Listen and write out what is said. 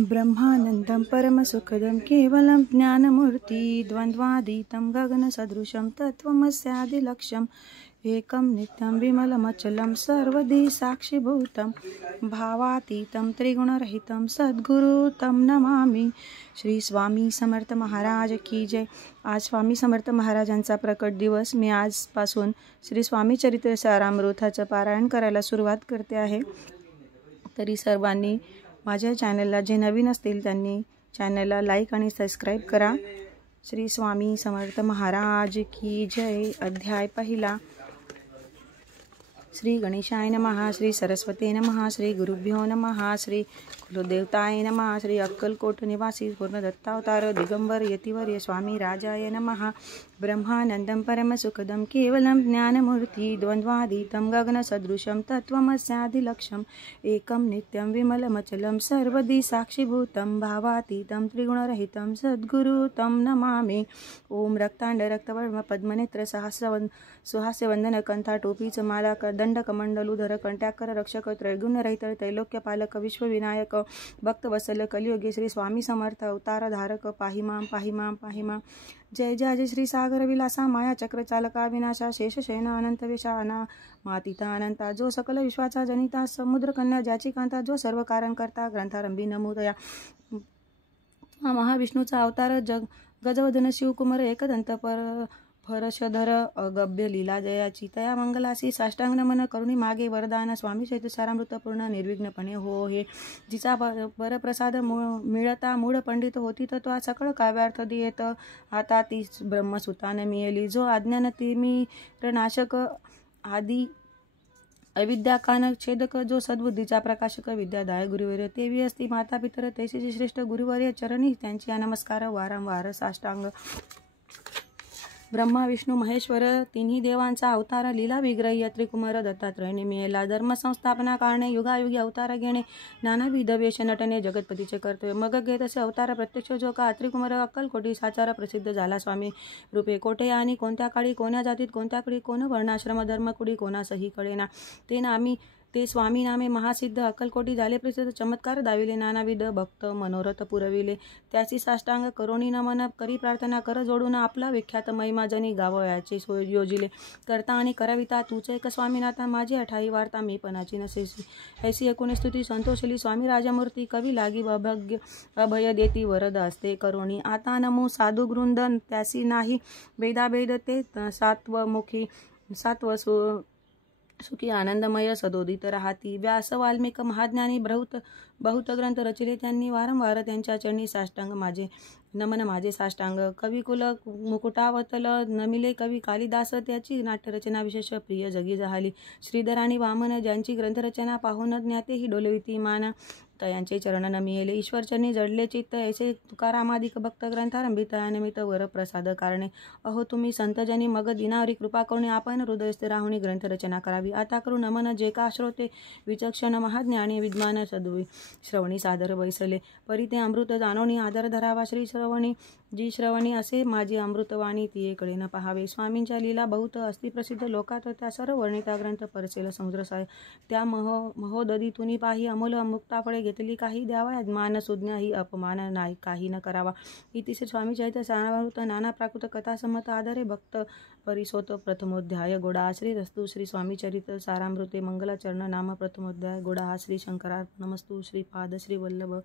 ब्रह्मानन्दं परमसुखदं केवलं ज्ञानमूर्ति द्वन्द्वातीतं गगनसदृशं तत्त्वमस्यादिलक्ष्यम् एकं नित्यं विमलमचलं सर्वदी साक्षिभूतं भावातीतं त्रिगुणरहितं सद्गुरु तं नमामि। श्री स्वामी समर्थ महाराज की जय। आज स्वामी समर्थ महाराजांचा प्रकट दिवस। मी आजपासून श्री स्वामी चरित्र सारामृताचं पारायण करायला सुरुवात करते आहे। तरी सर्वांनी माझ्या चॅनलला जे नवीन असतील त्यांनी चॅनलला लाईक आणि सबस्क्राईब करा। श्री स्वामी समर्थ महाराज की जय। अध्याय पहिला। श्री गणेशाय नमः, श्री सरस्वती नमः, श्री गुरुभ्यो नमः, श्री कुलदेवताय नमः, श्री अक्कलकोट निवासी पूर्ण दत्तावतार दिगंबर यतिवर्य स्वामी राजाय नमः। ब्रह्मानंदं परमसुखदं केवलं ज्ञानमूर्ति द्वन्द्वातीतं गगनसदृशं तत्त्वमस्यादिलक्ष्यम् एकं नित्यं विमलमचलं सर्वदी साक्षिभूतं भावातीतं त्रिगुणरहितं सद्गुरु तं नमामि। ओम रक्तांड रक्तवर्म पद्मनेत्र सुहास्यवंदन कंथा टोपीच माला दंडकमंडलुधर कंट्याकर रक्षक त्रैगुण्यरहित त्रैलोक्यपालक विश्वविनायक भक्तवत्सल कलियुगी श्री स्वामी समर्थ अवतार धारक पाहिमाम पाहिमाम पाहिमाम। जय जय जय श्री सागर विलासा माया चक्र चालका विनाशा शेषशयना अनंत विशाना मातीता अनंता जो सकल विश्वाचा जनिता समुद्र कन्या ज्याची कांता जो सर्व कारण करता ग्रंथारंभी नमोदया महाविष्णूचा अवतार गजवदन शिवकुमार एकदंत फरशधर अगभ्य लीला जयाची तया मंगलासी साष्टांग नमन करुणी मागे वरदान स्वामी चरित्र सारामृत पूर्ण निर्विघ्नपणे हो हे। जिचा परप्रसाद मिळता मूळ पंडित होती तो सकळ काव्यार्थ देत आता ती ब्रह्मसुतान मिळेली। जो अज्ञान तिमिर नाशक आदी अविद्या कान छेदक जो सद्बुद्धीचा प्रकाशक विद्यादाय गुरुवर्य तेवी असती माता पितर तैसे श्रेष्ठ गुरुवर्य चरणी त्यांची नमस्कार वारंवार साष्टांग। ब्रह्मा विष्णू महेश्वर तिन्ही देवांचा अवतार लीला विग्रह त्रिकुमार दत्तात्रयने मिळेला। धर्म संस्थापना करणे युगायुगी अवतार घेणे नानाविध वेश नटने जगतपतीचे कर्तव्य मग घेत असे अवतार प्रत्यक्ष जो का त्रिकुमार अक्कलकोटी साचार प्रसिद्ध झाला। स्वामी रूपे कोठे आणि कोणत्या काळी कोण्या जातीत कोणत्या काळी कोण वर्णाश्रम धर्मकुडी कोणासही कळेना ते स्वामी नामे महासिद्ध अक्कलकोटी झाले प्रसिद्ध चमत्कार दाविले नानाविध भक्त मनोरथ पुरविले। त्याची साष्टांग करोनी नमन करी प्रार्थना कर जोडून आपला विख्यात महिमा जनी गावयाचे योजिले। करता आणि करविता तूच एक स्वामीनाथा माझी अठाई वार्ता मी पणाची नसेसी ऐसी एकूण स्तुती संतोषली स्वामी राजमूर्ती कवी लागी अभय देती वरद असते करोनी। आता नमो साधू वृंदन त्यासी नाही वेदाभेद ते सात्वमुखी सुखी आनंदमय सदोदित राहती। व्यास वाल्मिक महाज्ञानी बहुत ग्रंथ रचिले त्यांनी वारंवार त्यांच्या चरणी साष्टांग माझे साष्टांग। कविकुल मुकुटावतल नमिले कवी कालिदास त्याची नाट्यरचना विशेष प्रिय जगी जहाली। श्रीधर आणि वामन ज्यांची ग्रंथरचना पाहून ज्ञातेही डोलविती मान तयांचे चरण नमिले। ईश्वरचरणी जडले चित्त ऐसे तुकारामादिक भक्त ग्रंथारंभित निमित्त वर प्रसाद कारणे। अहो तुम्ही संतजनी मग दिनावरी कृपा करुणी आपण हृदयस्थ राहुनी ग्रंथरचना करावी। आता करू नमन जे का श्रोते विचक्षण महाज्ञानी विद्वान सद्वी श्रवणी सादर बैसले परी ते अमृत जाणोनी आदर धरावा। जी श्रवणी असे माझी अमृतवाणी ती कडे न पहावे। स्वामींच्या लीला बहुत अस्ति प्रसिद्ध लोकात त्या सर्व वर्णिता ग्रंथ परसेल समुद्र साय त्या महोदधीतुनी पाही अमोल मुक्ता फळे घेतली काही द्यावा मान सुज्ञा ही अपमान नाही काही न करावा। इतिसे स्वामी चरित्र सारामृत नाना प्राकृत कथा समत आधारे भक्त परिसोत प्रथमोध्याय गोडा श्री रस्तु श्री स्वामी चरित्र सारामृते मंगलाचरण नाम प्रथमोध्याय गोडा श्री शंकरार्पणमस्तु श्रीपाद श्री वल्लभ